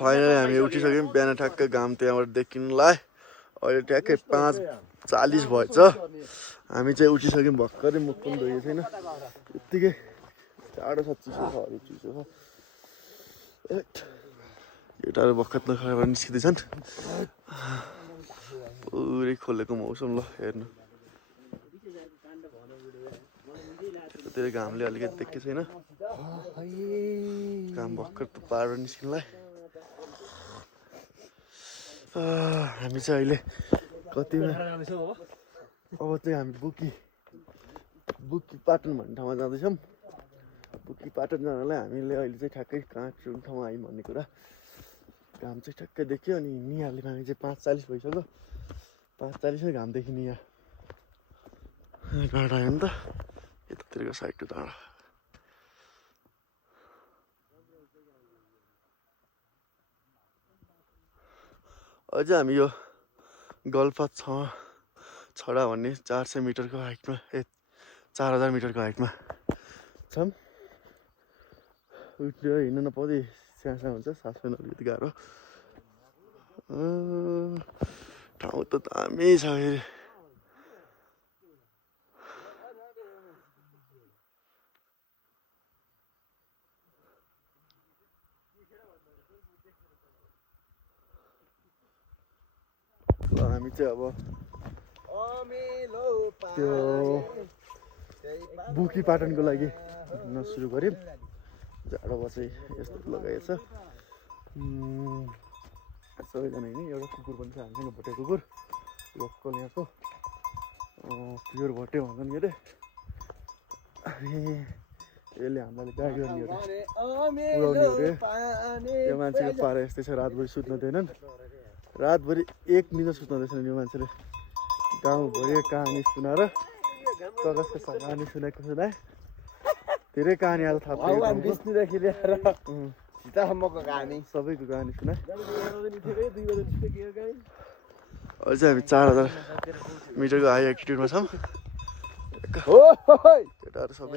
Finally हामी उठिसक्यौँ बिहान ठ्याक्कै घाम त्यहाँबाट देखिनुलाई अहिले ठ्याक्कै 5:40 भएछ हामी चाहिँ उठिसक्यौँ भर्खरै मुख पनि धोएको छैन यत्तिकै टाढो छ चिसो छ अरू चिसो छ केटाहरू भर्खर नखाएर निस्किँदैछन् पुरै खोलेको मौसम ल हेर्नु त्यतातिर घामले अलिकति देखेको छैन घाम भर्खर त पारो निस्किनुलाई हामी चाहिँ अहिले कतिमा अब चाहिँ हामी बुकी पाटन भन्ने ठाउँमा जाँदैछौँ बुकी पाटन जानलाई हामीले अहिले चाहिँ ठ्याक्कै कहाँ जुन ठाउँमा आयौँ भन्ने कुरा घाम चाहिँ ठ्याक्कै देख्यो अनि हिँडिहाल्यौँ हामी चाहिँ 5:40 भइसक्यो 5:40 घाम देखिने यहाँ डाँडा आयो नि त यतातिरको साइडको डाँडा अझै हामी यो गल्फा छडा भन्ने 400 मिटरको हाइटमा 4000 मिटरको हाइटमा छौँ उठ्यो हिँड्न नपाउँदै स्यासा हुन्छ सास फेर्न अलिकति गाह्रो ठाउँ त दामी छ फेरि हामी चाहिँ अब त्यो बुकी पाटनको लागि हिँड्न सुरु गऱ्यौँ जाडोमा चाहिँ यस्तो लगाएछ सबैजना हिँड्ने एउटा कुकुर पनि छ हामीसँग भोटे कुकुर लोकल यहाँको प्योर भोटे भन्छन् के अरे यसले हामीलाई गाइड गर्ने पुऱ्याउने अरे यो मान्छेको पारा यस्तै छ रातभरि सुत्न दिएनन् रातभरि 1 मिनट सुत्न दिएछन् यो मान्छेले गाउँभरि कहानी सुनाएर कगजको कहानी सुनाएको सुनाए धेरै कहानी आज थाहा पायो सबैको कहानी सुनाए अझै हामी 4000 मिटरको हाई एल्टिट्युडमा छौँ केटाहरू सबै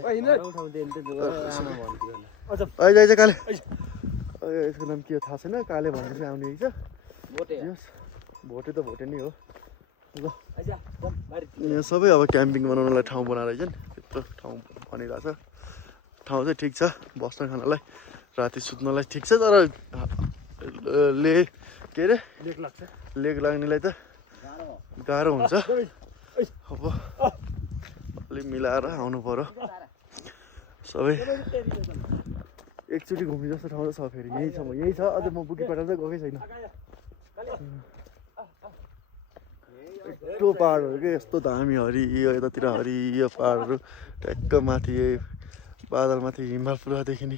अहिले काले यसको नाम के थाहा छैन काले भनेर चाहिँ आउने रहेछ भोटे त भोटे नै हो ल यहाँ सबै अब क्याम्पिङ बनाउनलाई ठाउँ बनाएर छन् त्यत्रो ठाउँ बनिरहेको छ ठाउँ चाहिँ ठिक छ बस्न खानलाई राति सुत्नलाई ठिक छ तर के अरे लेग लाग्नेलाई त गाह्रो हुन्छ अब अलिक मिलाएर आउनु पर्यो सबै एकचोटि घुम्ने जस्तो ठाउँ त छ फेरि यही छ अझ म बुकी पाटन चाहिँ गएकै छैन यस्तो पाहाडहरू के यस्तो दामी हरियो यतातिर हरियो पाहाडहरू ठ्याक्क माथि बादलमाथि हिमाल पुरा देखिने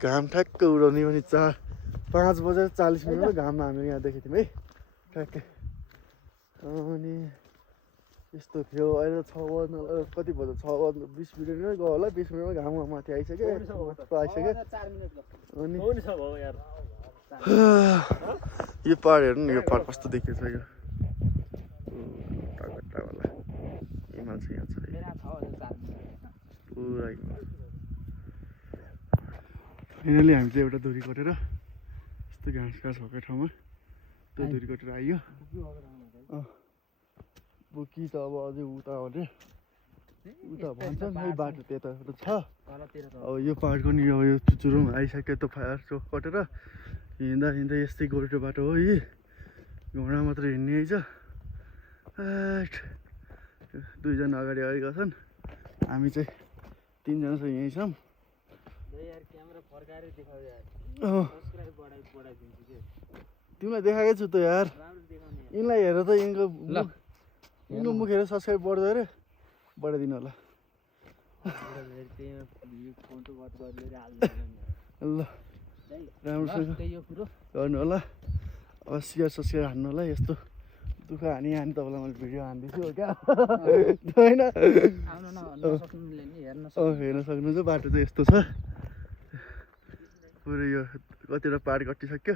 घाम ठ्याक्क उडाउने पनि 5:40 घाम हामीले यहाँ देखेको थियौँ है ठ्याक्कै अनि यस्तो थियो अहिले 6 बज्न कति बज्यो 6:20 मिनटमै गयो होला 20 मिनटमा घाम माथि आइसक्यो अनि यो पाहाड हेर्नु न यो पाहाड कस्तो देखिएको छ यो टाढा हिमाल छ यहाँ छ पुरा हिमाल फाइनली हामी चाहिँ एउटा दोरी कटेर यस्तो घाँस भएको ठाउँमा त्यो दोरी कटेर आइयो बुकी त अब अझै उता भने उता भन्छन् है बाटो त्यता छ अब यो पाहाडको नि अब यो चुचुरोमा आइसक्यो त फायर चोक कटेर हिँड्दा यस्तै गोल्टो बाटो हो यी घोडा मात्र हिँड्ने है छ दुईजना अगाडि छन् हामी चाहिँ 3 जना चाहिँ यहीँ छौँ तिमीलाई देखाएकै छु त यार यिनलाई हेर त यिनको मुख हेरेर सब्सक्राइब बढ्दो अरे बढाइदिनु होला ल राम्रोसँग गर्नु होला अब सब्सक्राइब हान्नु होला यस्तो दुःख हानी तपाईँलाई मैले भिडियो हान्दैछु हो क्या होइन हेर्न सक्नुहुन्छ बाटो चाहिँ यस्तो छ पुरै यो कतिवटा पाहाड कटिसक्यो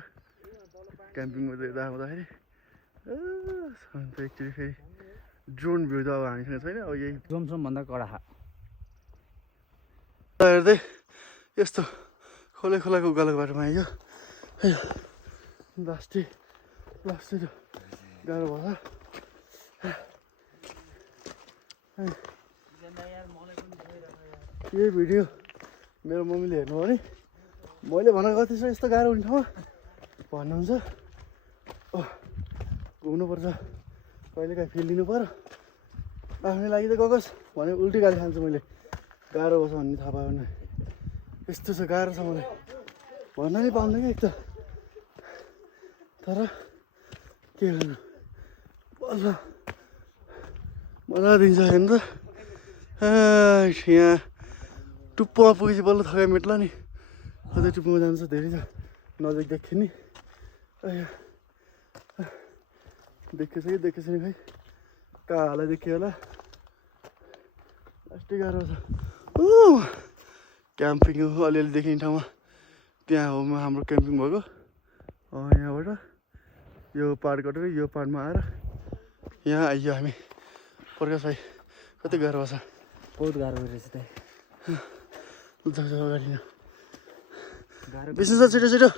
क्याम्पिङमा चाहिँ यता आउँदाखेरि अन्त एकचोटि फेरि ड्रोन भ्यू त अब हामीसँग छैन अब यही भन्दा कडा हेर्दै यस्तो खोलाको उकालोको बाटोमा आइयो लास्टै गाह्रो भयो यही भिडियो मेरो मम्मीले हेर्नु भने मैले भनेको कति छ यस्तो गाह्रो हुने ठाउँमा भन्नुहुन्छ घुम्नुपर्छ कहिलेकाहीँ फिल लिनु पर्यो आफ्नै लागि त गएकोस् भने उल्टी गाली खान्छु मैले गाह्रो बस्छ भन्ने थाहा पायो भने यस्तो छ गाह्रो छ मलाई भन्न नै पाउँदैन क्या एक त तर के गर्नु बल्ल मजा दिन्छ हेर्नु त यहाँ टुप्पोमा पुगेपछि बल्ल थकाइ मेट्ला नि अझै टुप्पोमा जानु छ धेरै छ नजिक देख्यो नि देखेछ कि देखेछ नि खै कहाँलाई देख्यो होला लास्टै गाह्रो छ क्याम्पिङ हो अलिअलि देखिने ठाउँमा त्यहाँ हो हाम्रो क्याम्पिङ भएको यहाँबाट यो पाहाड कटेर यो पाहाडमा आएर यहाँ आइयो हामी प्रकाश भाइ कति गाह्रो छ बहुत गाह्रो रहेछ त अगाडि बिस्नु छ छिटो छिटो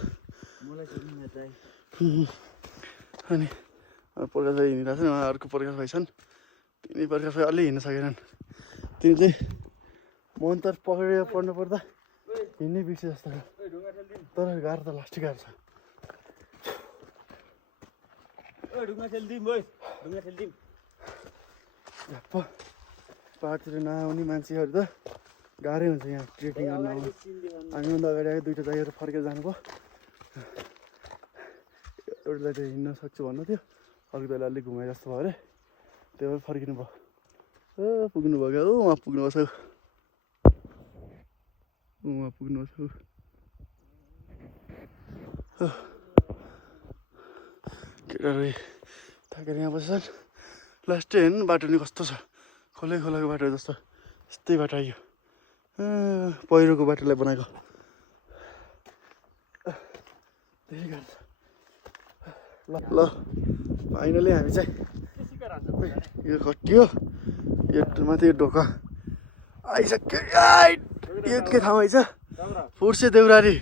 अनि प्रकाश भाइ हिँडिरहेको छ नि उहाँ अर्को प्रकाश भाइ छन् तिनी प्रकाश भाइ अलि हिँड्न सकेनन् तिनी चाहिँ मन्तर पक्रेर पढ्नु पर्दा हिँड्नै बिर्से जस्तो छ तर गाह्रो त लास्टै गाह्रो छ पाहाडतिर नआउने मान्छेहरू त गाह्रै हुन्छ यहाँ ट्रेकिङ गर्न आउनु हामीभन्दा अगाडि आयो दुइटा जागिर फर्केर जानुभयो एउटा दाइले हिँड्न सक्छु भन्नु थियो अर्को दाइले अलिक घुमाए जस्तो भयो अरे त्यही भएर फर्किनु भयो पुग्नु भयो क्या उहाँ पुग्नु भएको छ उहाँ पुग्नु भएको छ केटाहरू थाकेर यहाँ बस्छन् लास्टै हेर्नु बाटो नि कस्तो छ खोलै खोलाको बाटो जस्तो यस्तै बाटो आइयो पहिरोको बाटोलाई बनाएको धेरै गाह्रो छ ल फाइनली हामी चाहिँ यो कटियो यो माथि यो ढोका आइसक्यो यो के ठाउँ आइछ फुर्से देउरारी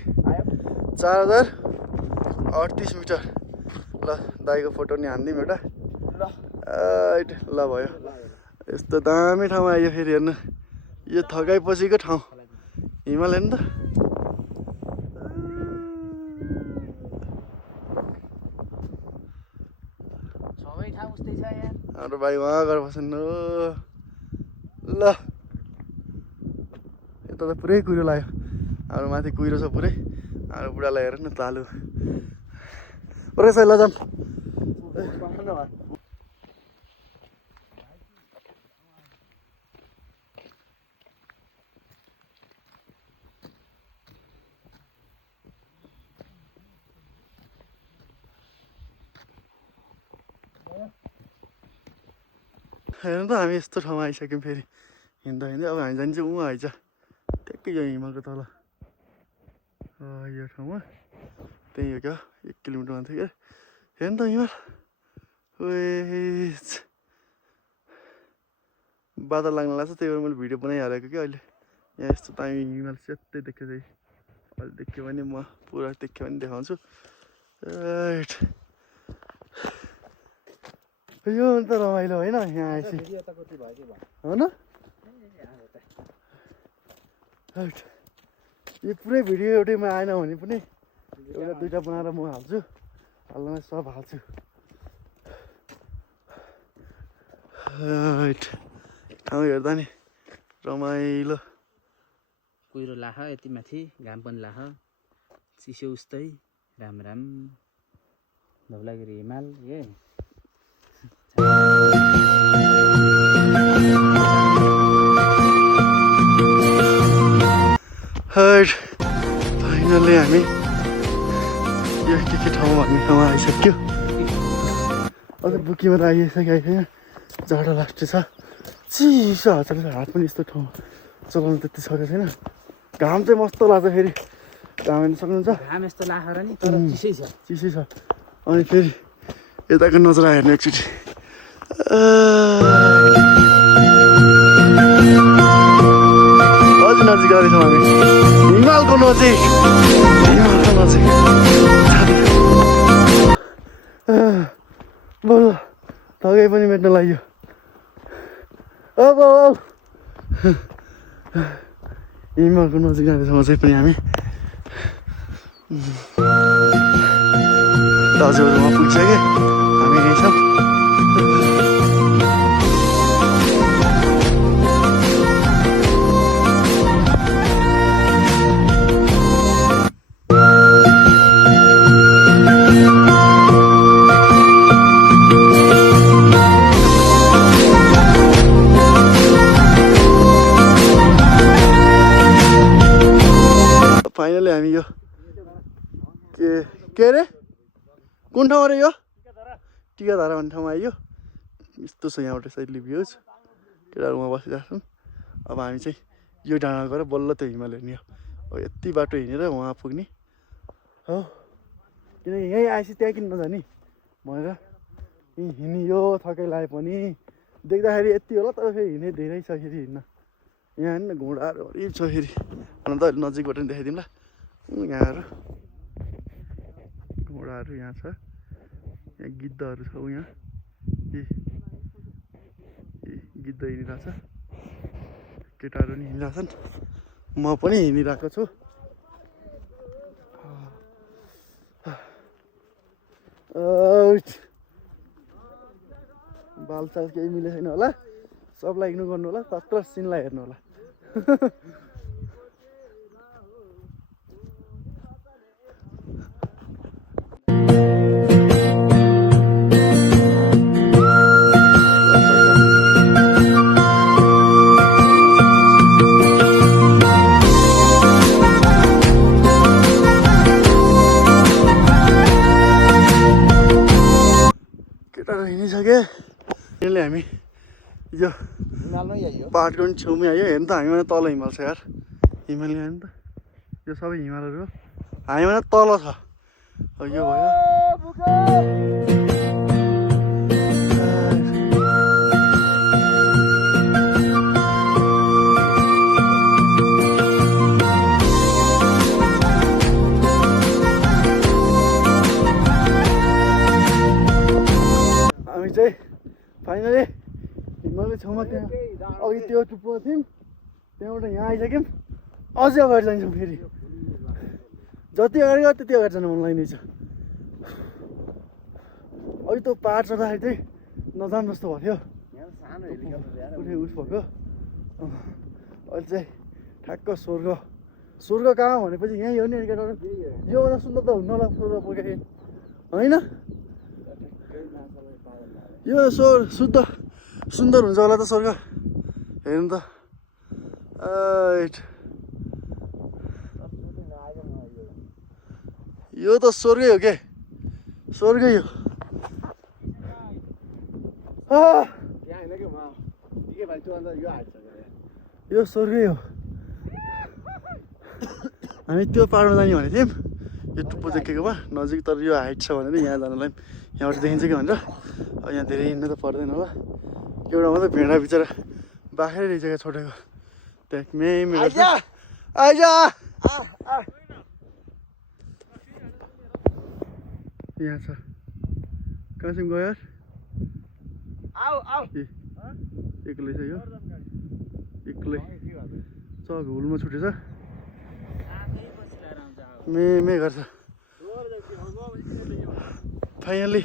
4038 मिटर ल दाइको फोटो नि हानिदिउँ एउटा ल भयो यस्तो दामी ठाउँ आयो फेरि हेर्नु यो थकाइपछिको ठाउँ हिमाल हेर्नु त हाम्रो भाइ उहाँ गएर बस्नु ल यता त पुरै कुहिरो लाग्यो हाम्रो माथि कुहिरो छ पुरै हाम्रो बुढालाई हेर न तालु रहेछ ल जाम हेर्नु त हामी यस्तो ठाउँमा आइसक्यौँ फेरि हिँड्दा हिँड्दै अब हामी जान्छ उहाँ आइज ट्याक्कै यो हिमालको तल यो ठाउँमा त्यही हो क्या 1 किलोमिटर माथि क्या हेर्नु त हिमाल बादल लाग्न लाग्छ त्यही भएर मैले भिडियो बनाइहालेको क्या अहिले यहाँ यस्तो दामी हिमाल च्यात्तै देख्यो चाहिँ अहिले देख्यो भने म पुरा देख्यो भने देखाउँछु यो अन्त रमाइलो होइन यहाँ आएपछि हो न यो पुरै भिडियो एउटैमा आएन भने पनि एउटा दुइटा बनाएर म हाल्छु हाल्नमा सब हाल्छु ठाउँ हेर्दा नि रमाइलो कुहिरो लाख यति माथि घाम पनि लाख चिसो उस्तै राम राम धौलागिरी हिमाल ए फाइनली हामी यो के ठाउँमा भन्ने ठाउँमा आइसक्यो अझ बुकीमा त आइसक्यो यहाँ जाडो लास्टै छ चिसो हात हात पनि यस्तो ठाउँ चलाउनु त्यति सकेको छैन घाम चाहिँ मस्तो लाग्छ फेरि घाम हेर्नु सक्नुहुन्छ घाम यस्तो लाख र नि तर चिसै छ चिसै छ अनि फेरि यताको नजरा हेर्नु एकचोटि अझ नजिक आउँदैछौँ हामी हिमालको नजिक थकै पनि मेट्न लाग्यो अब हिमालको नजिक जाँदैछौँ अझै पनि हामी दाजुहरूमा पुगिसक्यो हामी यहीँ छौँ फाइनली हामी यो के अरे कुन ठाउँ अरे यो टिकाधारा भन्ने ठाउँमा आइयो यस्तो छ यहाँबाट साइडले भ्युज केटाहरू उहाँ बसिरहेको छन् अब हामी चाहिँ यो डाँडा गएर बल्ल त्यो हिमाल हेर्ने हो यति बाटो हिँडेर उहाँ पुग्ने हो किनकि यहीँ आएपछि त्यहाँ किन नजाने भनेर यहीँ हिँडियो थकै लाए पनि देख्दाखेरि यति होला तर फेरि हिँड्ने धेरै छ फेरि हिँड्न यहाँ हेर्नु न घोडाहरू हरिब छ फेरि अन्त अहिले नजिकबाट पनि देखाइदिउँ ल यहाँहरू घोडाहरू यहाँ छ यहाँ गिद्धहरू छ यहाँ गिद्ध हिँडिरहेछ केटाहरू पनि हिँडिरहेछन् म पनि हिँडिरहेको छु बालचाल केही मिलेको छैन होला सबलाई इग्नोर गर्नु होला मात्र सिनलाई हेर्नु होला केटाहरू हिँडिसके यसले हामी यो पाहाडको पनि छेउमै आयो हेर्नु त हामी भने तल हिमाल छ यार हिमाल हेर्नु त यो सबै हिमालहरू हो हामी भने तल छ यो भयो हामी चाहिँ फाइनली हिमालय छेउमा त्यहाँ अघि त्यो टुप्पोमा थियौँ त्यहाँबाट यहाँ आइसक्यौँ अझै अगाडि जान्छौँ फेरि जति अगाडि गयो त्यति अगाडि जानु मन लाग्ने छ अघि त्यो पाहाड चढ्दाखेरि चाहिँ नजानु जस्तो भयो उठे उस भएको अहिले चाहिँ ठ्याक्क स्वर्ग कहाँ भनेपछि यहीँ हो नि केटाहरू योभन्दा सुन्दर त हुन्न होला स्वर्ग पुगेँ होइन यो सुन्दर हुन्छ होला त स्वर्ग हेर्नु त यो त स्वर्गै हो के स्वर्गै हो यो स्वर्गै हो हामी त्यो पाहाडमा जाने भनेको थियौँ यो टुप्पो देखेकोमा नजिक तर यो हाइट छ भनेर यहाँ जानलाई यहाँबाट देखिन्छ कि भनेर अब यहाँ धेरै हिँड्नु त पर्दैन होला एउटा मात्रै भेडा बिचरा बाख्रै रहेछ क्या छोडेको त्यहाँ मेमी आइज यहाँ छ कहाँसम्म गयो यार एक्लै छ यो एक्लै हुलमा छुटेछ मे गर्छ फाइनली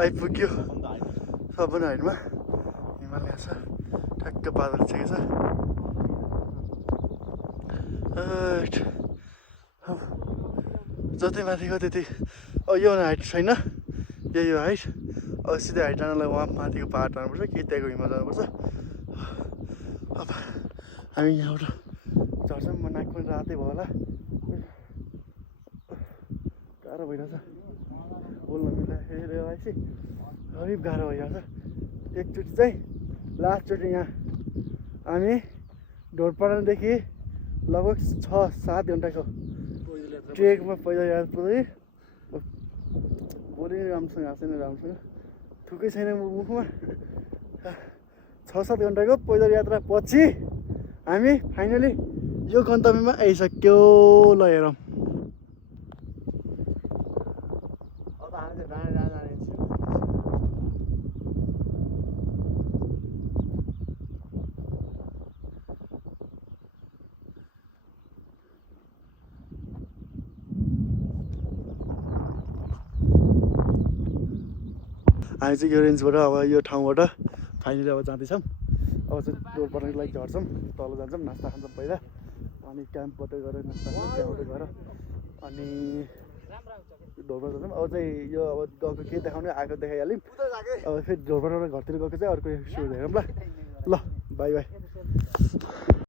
आइपुग्यो सबभन्दा हाइटमा हिमालय छ ठ्याक्क बादल छेकेछ जति माथि गयो त्यति अब यो हाइट छैन यही हो हाइट अब सिधै हाइट जानलाई वहाँ माथिको पाहाड जानुपर्छ कि त्यहाँको हिमाल जानुपर्छ अब हामी यहाँबाट झर्छौँ म नाक पनि रातै भयो होला गाह्रो भइरहेछ बोल्न मिलाएपछि गरिब गाह्रो भइरहेछ एकचोटि चाहिँ लास्टचोटि यहाँ हामी ढोरपाडादेखि लगभग 6-7 घन्टाको ट्रेकमा पहिला याद पुग्दै बोली राम्रोसँग हाँसेन राम्रोसँग थुकै छैन मुखमा 6-7 घन्टाको पैदल यात्रा पछि हामी फाइनली यो गन्तव्यमा आइसक्यो ल हेरौँ हामी चाहिँ यो रेन्जबाट अब यो ठाउँबाट फाइनली अब जाँदैछौँ। अब चाहिँ डोरपाटनको लागि झर्छौँ, तल जान्छौँ, नास्ता खान्छौँ पहिला, अनि क्याम्पबाट गएर नास्ता खान्छौँ, त्यहाँबाट गएर अनि ढोरपाटा जान्छौँ। अब चाहिँ यो अब गएको के देखाउने आएको देखाइहाल्यौँ। अब फेरि ढोरपाटाबाट घरतिर गएको चाहिँ अर्को एपिसोड हेरौँ ल। ल बाई बाई।